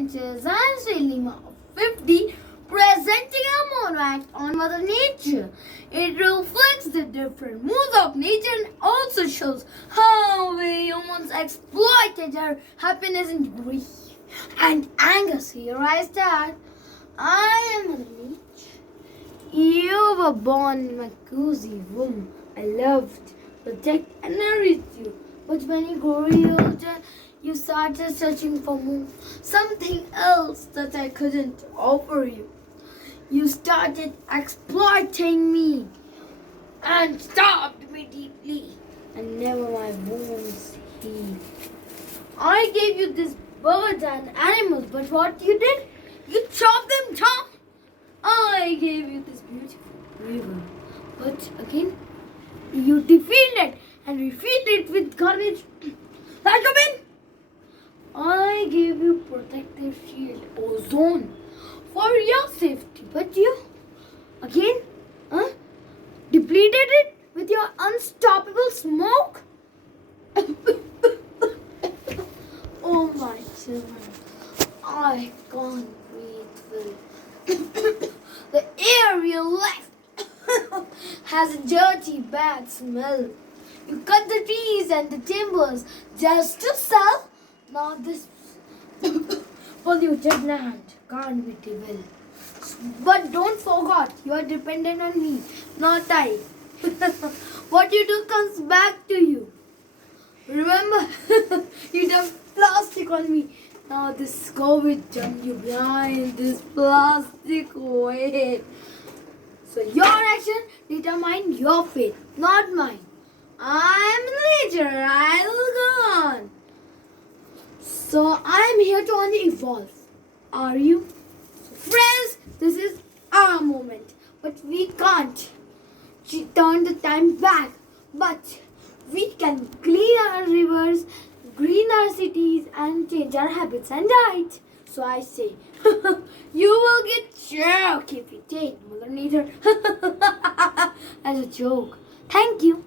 inches and Selim 50, presenting a monoact on Mother Nature. It reflects the different moods of nature and also shows how we humans exploited our happiness and grief and anger. Here I start. I am Mother Nature. You were born in my cozy womb. I loved, protect, and nourished you. But when you grew older, you started searching for more, something else that I couldn't offer you. You started exploiting me and stabbed me deeply, and never my wounds healed. I gave you these birds and animals, but what you did? You chopped them down. I gave you this beautiful river, but again, you defeated and refilled it with garbage. Like a bin. I gave you protective shield, ozone, for your safety, but you, again, depleted it with your unstoppable smoke. Oh my children, I can't breathe well. The air you left has a dirty, bad smell. You cut the trees and the timbers just to sell. Now this polluted land can't be developed. But don't forget, you are dependent on me, not I. What you do comes back to you. Remember, you dumped plastic on me. Now this COVID jumped you behind this plastic weight. So your action determines your fate, not mine. I am nature, I'll go on. So I am here to only evolve. Are you? So friends, this is our moment. But we can't turn the time back. But we can clean our rivers, green our cities, and change our habits and diet. So I say, you will get choked if you take Mother Nature as a joke. Thank you.